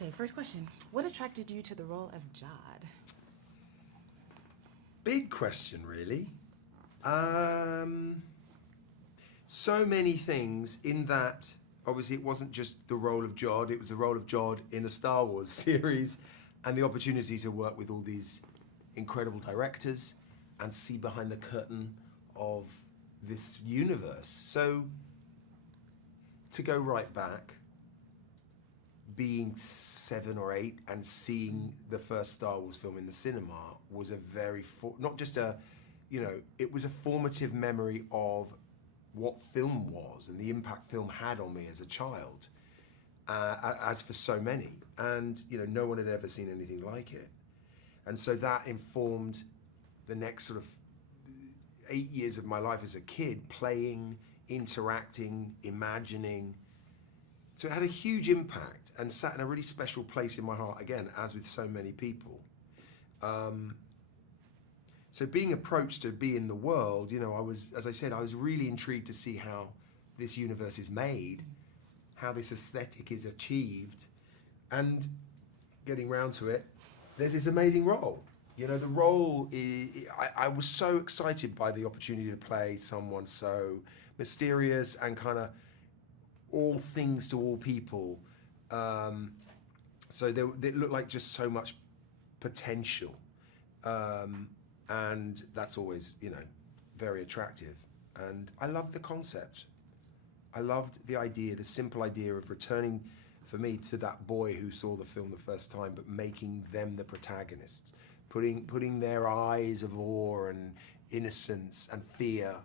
Okay, first question. What attracted you to the role of Jude? Big question, really. So many things in that, obviously it wasn't just the role of Jude, it was the role of Jude in a Star Wars series and the opportunity to work with all these incredible directors and see behind the curtain of this universe. So, to go right back, being 7 or 8 and seeing the first Star Wars film in the cinema was a very, not just a, you know, it was a formative memory of what film was and the impact film had on me as a child, as for so many. And, you know, no one had ever seen anything like it. And so that informed the next sort of 8 years of my life as a kid, playing, interacting, imagining. So it had a huge impact and sat in a really special place in my heart, again, as with so many people. So being approached to be in the world, you know, I was, as I said, I was really intrigued to see how this universe is made, how this aesthetic is achieved, and getting round to it, there's this amazing role. You know, the role is, I was so excited by the opportunity to play someone so mysterious and kind of all things to all people. So it looked like just so much potential. And that's always, you know, very attractive. And I loved the concept. I loved the idea, the simple idea of returning, for me, to that boy who saw the film the first time, but making them the protagonists, putting their eyes of awe and innocence and fear,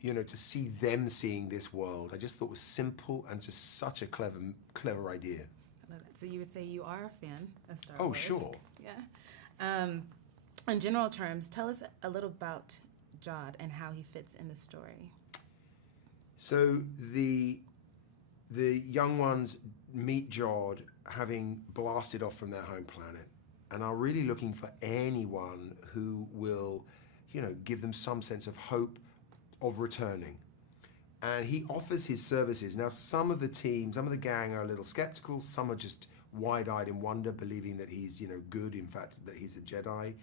you know, to see them seeing this world. I just thought was simple and just such a clever idea. I love that. So you would say you are a fan of Star Wars? Oh, sure. Yeah. In general terms, tell us a little about Jude and how he fits in the story. So the young ones meet Jude having blasted off from their home planet and are really looking for anyone who will, you know, give them some sense of hope of returning. And he offers his services. Now, some of the team, some of the gang are a little skeptical, some are just wide-eyed in wonder, believing that he's, you know, good, in fact, that he's a Jedi.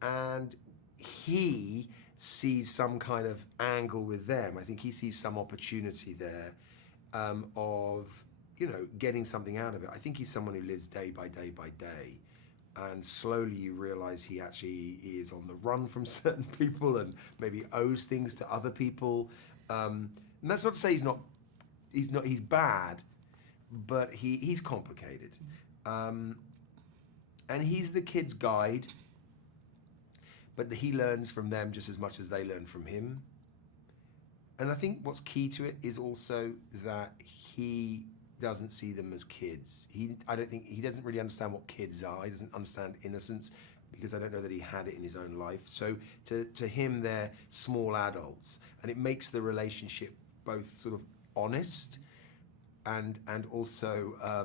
And he sees some kind of angle with them. I think he sees some opportunity there of, you know, getting something out of it. I think he's someone who lives day by day by day. And slowly you realize he actually is on the run from certain people and maybe owes things to other people. And that's not to say he's bad, but he's complicated. And he's the kid's guide, but he learns from them just as much as they learn from him. And I think what's key to it is also that he doesn't see them as kids. I don't think he doesn't really understand what kids are. He doesn't understand innocence because I don't know that he had it in his own life. So to him, they're small adults, and it makes the relationship both sort of honest and also I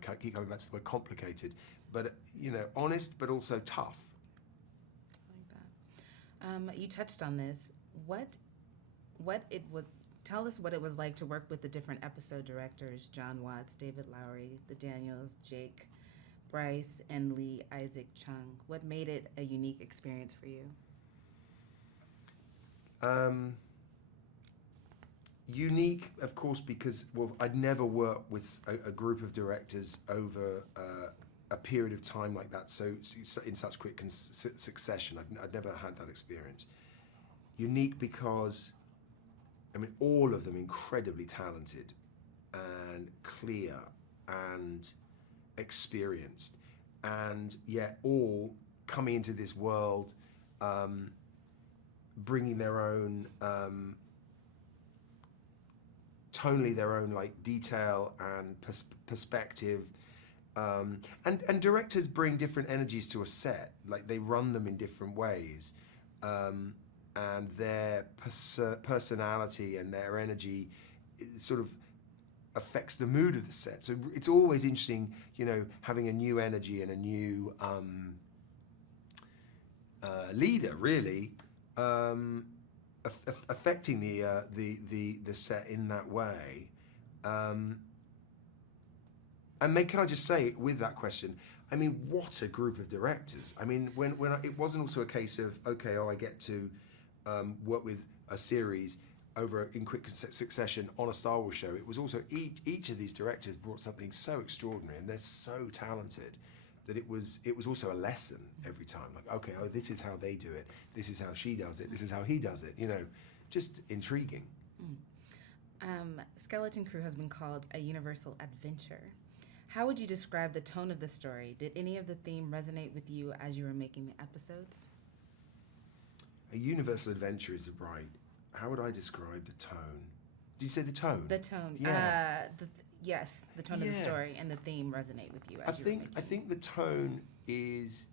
can't keep coming back to the word complicated, but you know, honest but also tough. I like that. You touched on this. Tell us what it was like to work with the different episode directors, John Watts, David Lowery, the Daniels, Jake, Bryce, and Lee Isaac Chung. What made it a unique experience for you? Unique, of course, because, well, I'd never worked with a group of directors over a period of time like that, so in such quick succession. I'd never had that experience. Unique because, I mean, all of them incredibly talented and clear and experienced, and yet all coming into this world, bringing their own, tonally their own like detail and perspective. And directors bring different energies to a set, like they run them in different ways. And their personality and their energy sort of affects the mood of the set. So it's always interesting, you know, having a new energy and a new leader, really, affecting the set in that way. And Meg, can I just say with that question, I mean, what a group of directors. I mean, it wasn't also a case of, okay, I get to work with a series in quick succession on a Star Wars show. It was also each of these directors brought something so extraordinary, and they're so talented that it was also a lesson every time. Like, okay, oh, this is how they do it. This is how she does it. This is how he does it. You know, just intriguing. Skeleton Crew has been called a universal adventure. How would you describe the tone of the story? Did any of the theme resonate with you as you were making the episodes? A universal adventure is right. How would I describe the tone? Did you say the tone? The tone. Yeah. Yes, the tone of the story and the theme resonate with you as you were making. I think the tone is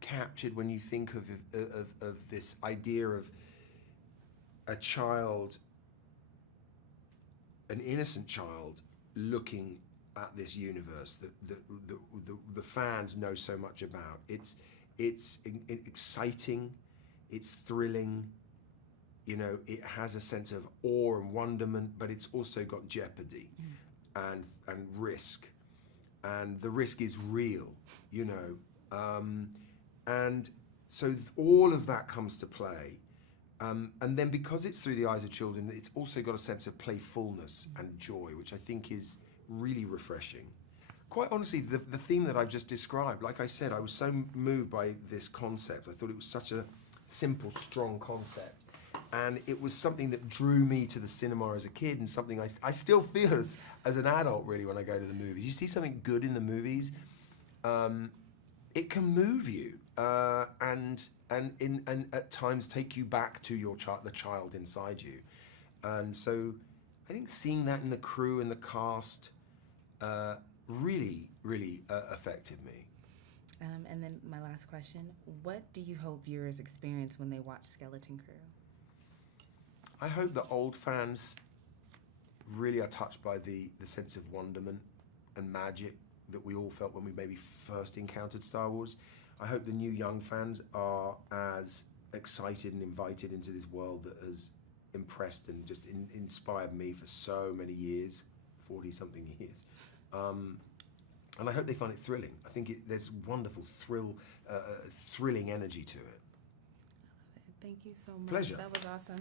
captured when you think of this idea of a child, an innocent child, looking at this universe that the fans know so much about. It's exciting, it's thrilling. You know, it has a sense of awe and wonderment, but it's also got jeopardy and risk, and the risk is real. You know, and so all of that comes to play. And then because it's through the eyes of children, it's also got a sense of playfulness and joy, which I think is really refreshing. Quite honestly, the theme that I've just described, like I said, I was so moved by this concept. I thought it was such a simple, strong concept. And it was something that drew me to the cinema as a kid, and something I still feel as an adult, really, when I go to the movies. You see something good in the movies, it can move you. And at times take you back to the child inside you. And so I think seeing that in the crew and the cast really affected me. And then my last question, what do you hope viewers experience when they watch Skeleton Crew? I hope that old fans really are touched by the sense of wonderment and magic that we all felt when we maybe first encountered Star Wars. I hope the new young fans are as excited and invited into this world that has impressed and just inspired me for so many years, 40-something years. And I hope they find it thrilling. I think there's wonderful thrilling energy to it. Thank you so much. Pleasure. That was awesome.